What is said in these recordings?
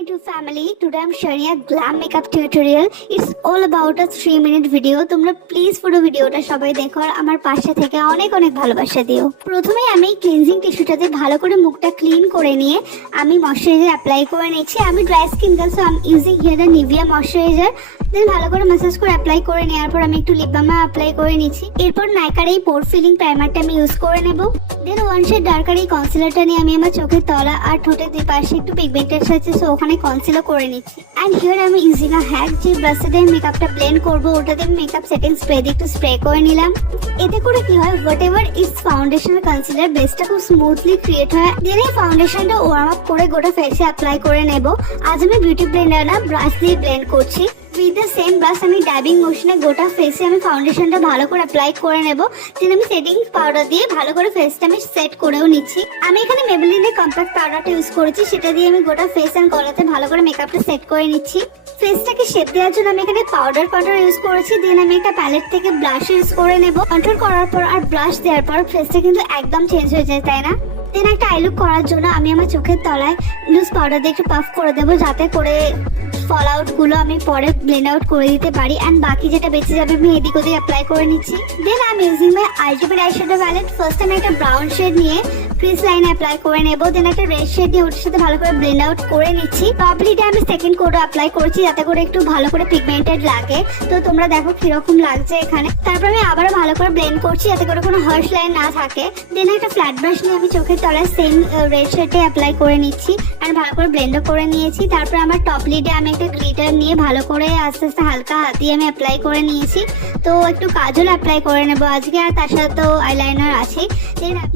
YouTube family. Today I'm sharing a glam makeup tutorial. It's all about a 3-minute video. তোমরা please পুরো ভিডিওটা সবাই দেখো আর আমার পাশে থেকে অনেক অনেক ভালোবাসা দিও। প্রথমে আমি ক্লিনজিং টিস্যুটাতে ভালো করে মুখটা ক্লিন করে নিয়ে আমি ময়শ্চারাইজার অ্যাপ্লাই করে নিচ্ছি। আমি dry skin girl, so I am using here the Nivea moisturizer. Then ভালো করে ম্যাসাজ করে অ্যাপ্লাই করে নেওয়ার পর আমি একটু লিপ বাম অ্যাপ্লাই করে নিচ্ছি। এরপর নাইকার এই পোর ফিলিং প্রাইমারটা আমি ইউজ করে নেব। দেন ওয়ান শেড ডার্কার এই কনসিলারটা নিয়ে আমি আমার চোখের তলা আর ঠোঁটের দুই পাশে একটু পিগমেন্টের সাথে সো ওখানে কনসিলার করে নিচ্ছি। অ্যান্ড হিয়ার আমি ইউজিং আ হ্যাক, যে ব্রাশে দিয়ে মেকআপটা ব্লেন্ড করবো ওটাতে মেকআপ সেটিং স্প্রে দিয়ে একটু স্প্রে করে নিলাম। এতে করে কি হয়, হোয়াট এভার ইজ ফাউন্ডেশন আর কনসিলার বেসটা খুব স্মুথলি ক্রিয়েট হয়। দেন এই ফাউন্ডেশনটা ওয়ার্ম আপ করে গোটা ফেসে অ্যাপ্লাই করে নেব। আজ আমি বিউটি ব্লেন্ডার না ব্রাশ দিয়ে ব্লেন্ড করছি। উইথ দ্য সেম ব্রাশ আমি ডাইবিং মোশনে গোটা ফেসে আমি ফাউন্ডেশনটা ভালো করে অ্যাপ্লাই করে নেব। দেন আমি সেটিং পাউডার দিয়ে ভালো করে ফেসটা আমি সেট করেও নিচ্ছি। আমি এখানে মেবেলিনের কম্প্যাক্ট পাউডারটা ইউজ করেছি, সেটা দিয়ে আমি গোটা ফেস এন্ড গলাতে ভালো করে মেকআপটা সেট করে নিচ্ছি। ফেসটাকে শেপ দেওয়ার জন্য আমি এখানে পাউডার ইউজ করেছি। দেন আমি একটা প্যালেট থেকে ব্লাশ ইউজ করে নেব। কন্ট্রোল করার পর আর ব্লাশ দেওয়ার পর ফেসটা কিন্তু একদম চেঞ্জ হয়ে যায়, তাই না? দেন একটা আই লুক করার জন্য আমি আমার চোখের তলায় লুজ পাউডার দিয়ে একটু পাফ করে দেবো, যাতে করে ফল আউট গুলো আমি পরে ব্লেন্ড আউট করে দিতে পারি। অ্যান্ড বাকি যেটা বেঁচে যাবে আমি এদিক ওদিক অ্যাপ্লাই করে নিচ্ছি। দেন আমি using my ultimate eyeshadow palette. First আমি একটা ব্রাউন শেড নিয়ে ক্রিজ লাইন অ্যাপ্লাই করে নেব। দেন একটা রেড শেড দিয়ে ওটার সাথে ভালো করে ব্লেন্ড আউট করে নিচ্ছি। পাবলিটা আমি সেকেন্ড কোডও অ্যাপ্লাই করেছি, যাতে করে একটু ভালো করে পিগমেন্টেড লাগে। তো তোমরা দেখো কিরকম লাগছে এখানে। তারপর আমি আবারও ভালো করে ব্লেন্ড করছি, যাতে করে কোনো হার্শ লাইন না থাকে। দেন একটা ফ্ল্যাট ব্রাশ নিয়ে আমি চোখের তলায় সেম রেড শেডে অ্যাপ্লাই করে নিচ্ছি আর ভালো করে ব্লেন্ডও করে নিয়েছি। তারপর আমার টপ লিডে আমি একটা গ্লিটার নিয়ে ভালো করে আস্তে আস্তে হালকা হাত দিয়ে আমি অ্যাপ্লাই করে নিয়েছি। তো একটু কাজল অ্যাপ্লাই করে নেবো আজকে, আর তার সাথে তো আইলাইনার আছে।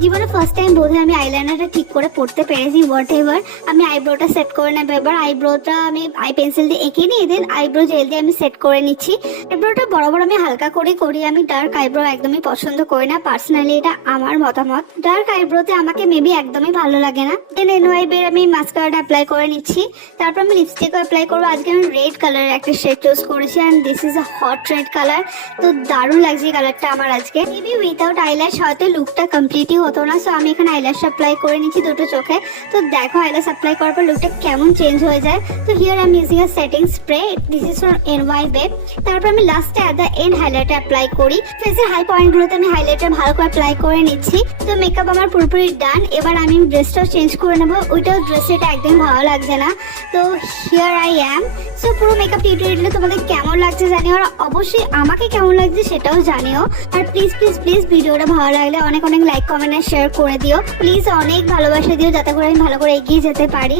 জীবনে ফার্স্ট টাইম বোধহয় আমি আইলাইনারটা ঠিক করে পড়তে পেরেছি। হোয়াট এভার, আমি আইব্রোটা সেট করে নেবো। এবার আইব্রোটা আমি আই পেন্সিল দিয়ে এঁকে নিয়ে দেন আইব্রো জেল দিয়ে আমি সেট করে নিচ্ছি। আইব্রোটা বড় বড় আমি হালকা করে করি। আমি ডার্ক আইব্রো একদমই পছন্দ করি না, পার্সোনালি এটা আমার মতামত। ডার্ক আইব্রোতে আমাকে মেবি একদমই ভালো লাগে না। দেন এনওয়াইবের আমি মাস্কারাটা অ্যাপ্লাই করে নিচ্ছি। তারপর আমি লিপস্টিকও অ্যাপ্লাই করবো। আজকে আমি রেড কালারের একটা শেড চুজ করেছি and this is a hot red colour. তো দারুণ লাগছে এই কালারটা আমার আজকে। মেবি উইথাউট আইল্যাশ হয়তো লুকটা কমপ্লিটই হতো না, সো আমি এখানে আইল্যাশ অ্যাপ্লাই করে নিচ্ছি দুটো চোখে। তো দেখো আইল্যাশ অ্যাপ্লাই করার পর লুকটা কেমন চেঞ্জ হয়ে যায়। তো হিয়ার আমি using a setting spray, this is from এনওয়াইবে। তারপর আমি লাস্টে at the end highlighter apply করি। ফেসের হাই পয়েন্টগুলোতে আমি হাইলাইটার ভালো করে অ্যাপ্লাই করে নিচ্ছি। তো মেকআপ আমার পুরোপুরি ডান। এবার আমি ড্রেসটাও চেঞ্জ করে নেবো। ওইটাও ড্রেসটা একদম ভালো লাগছে না। তো হিয়ার আই অ্যাম। সো পুরো মেকআপ টিউটোরিয়ালটা তোমাদের কেমন লাগছে জানিও, আর অবশ্যই আমাকে কেমন লাগছে সেটাও জানিও। আর প্লিজ প্লিজ প্লিজ ভিডিওটা ভালো লাগলে অনেক অনেক লাইক কমেন্ট আর শেয়ার করে দিও। প্লিজ অনেক ভালোবাসা দিও, যাতে করে আমি ভালো করে এগিয়ে যেতে পারি।